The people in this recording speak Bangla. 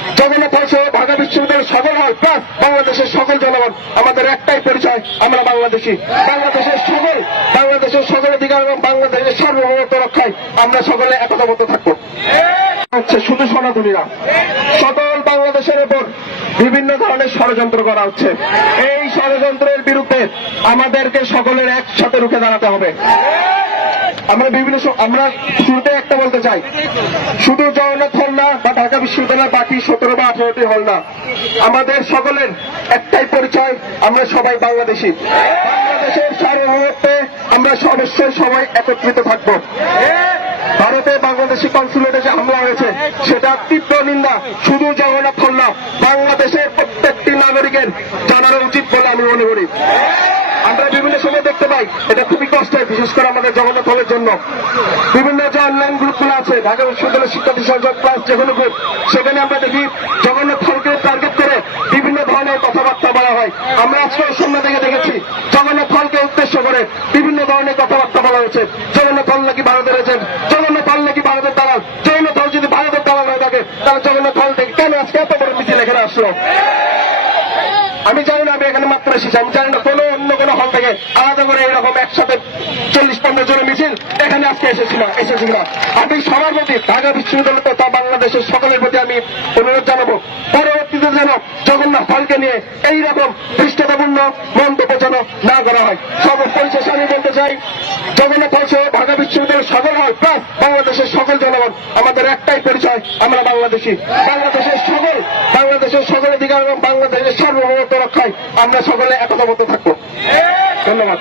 হল সহ ঢাকা বিশ্ববিদ্যালয়ের সকল হল প্লাস বাংলাদেশের সকল জনগণ, আমাদের একটাই পরিচয়, আমরা বাংলাদেশি। বাংলাদেশের সকল বাংলাদেশের সকল অধিকার এবং বাংলাদেশের সার্বভৌমত্ব রক্ষায় আমরা সকলে একতাবদ্ধ থাকব। হচ্ছে শুধু সনাতনীরা। সকল বাংলাদেশের উপর বিভিন্ন ধরনের ষড়যন্ত্র করা হচ্ছে। এই ষড়যন্ত্রের বিরুদ্ধে আমাদেরকে সকলের একসাথে রুখে দাঁড়াতে হবে। আমরা বিভিন্ন আমরা শুরুতে একটা বলতে চাই। শুধু জগন্নাথ হল না বা ঢাকা বিশ্ববিদ্যালয়ের বাকি সতেরো বা আঠারোটি হল না। আমাদের সকলের একটাই পরিচয়, আমরা সবাই বাংলাদেশি। বাংলাদেশের সার্বভৌমত্বে আমরা অবশ্যই সবাই একত্রিত থাকব। ভারতে বাংলাদেশি কনসুলেটে যে হামলা হয়েছে, সেটা তীব্র নিন্দা, শুধু জগন্নাথ হল না, বাংলাদেশের প্রত্যেকটি নাগরিকের জানানো উচিত বলে আমি মনে করি। আমরা বিভিন্ন সময় দেখতে পাই, এটা খুবই কষ্টের, বিশেষ করে আমাদের জন্য। বিভিন্ন যে অনলাইন গ্রুপগুলো আছে, ঢাকা বিশ্ববিদ্যালয়ের শিক্ষার্থী সংসদ প্লাস যে কোনো গ্রুপ সেখানে আমরা দেখি জগন্নাথ হলকে টার্গেট করে বিভিন্ন ধরনের কথাবার্তা বলা হয়। আমরা আজকে সামনে থেকে দেখেছি জগন্নাথ হলকে উদ্দেশ্য করে বিভিন্ন ধরনের কথাবার্তা বলা হয়েছে। জগন্নাথ হল নাকি ভারতের এজেন্ট জগন্নাথ হল নাকি ভারতের দালাল? জগন্নাথ হল যদি ভারতের দালাল হয়ে থাকে, তাহলে জগন্নাথ হল থেকে কেন আজকে এত বড় মিছিল এখানে আসলো? আমি জানি না, আমি এখানে মাত্র এসেছি। আমি জানি না কোনো অন্য কোনো থেকে আলাদা করে এরকম একসাথে চল্লিশ পনেরো জনের মিছিল এখানে আজকে এসেছিল এসেছিল। আমি সবার প্রতি, ঢাকা বিশ্ববিদ্যালয় তথা বাংলাদেশের সকলের প্রতি আমি অনুরোধ জানাব, পরবর্তীতে যেন জগন্নাথ হলকে নিয়ে এইরকম পৃষ্ঠতাপূর্ণ মন্তব্য যেন না করা হয়। সব পরিশেষে আমি বলতে চাই, জগন্নাথ হল ঢাকা বিশ্ববিদ্যালয়ের সকল হল প্লাস বাংলাদেশের সকল জনগণ, আমাদের একটাই পরিচয়, আমরা বাংলাদেশি। বাংলাদেশের সকল বাংলাদেশের সকল অধিকার এবং বাংলাদেশের সার্বভৌমত্ব রক্ষায় আমরা সকলে একতাবদ্ধ থাকব। ধন্যবাদ।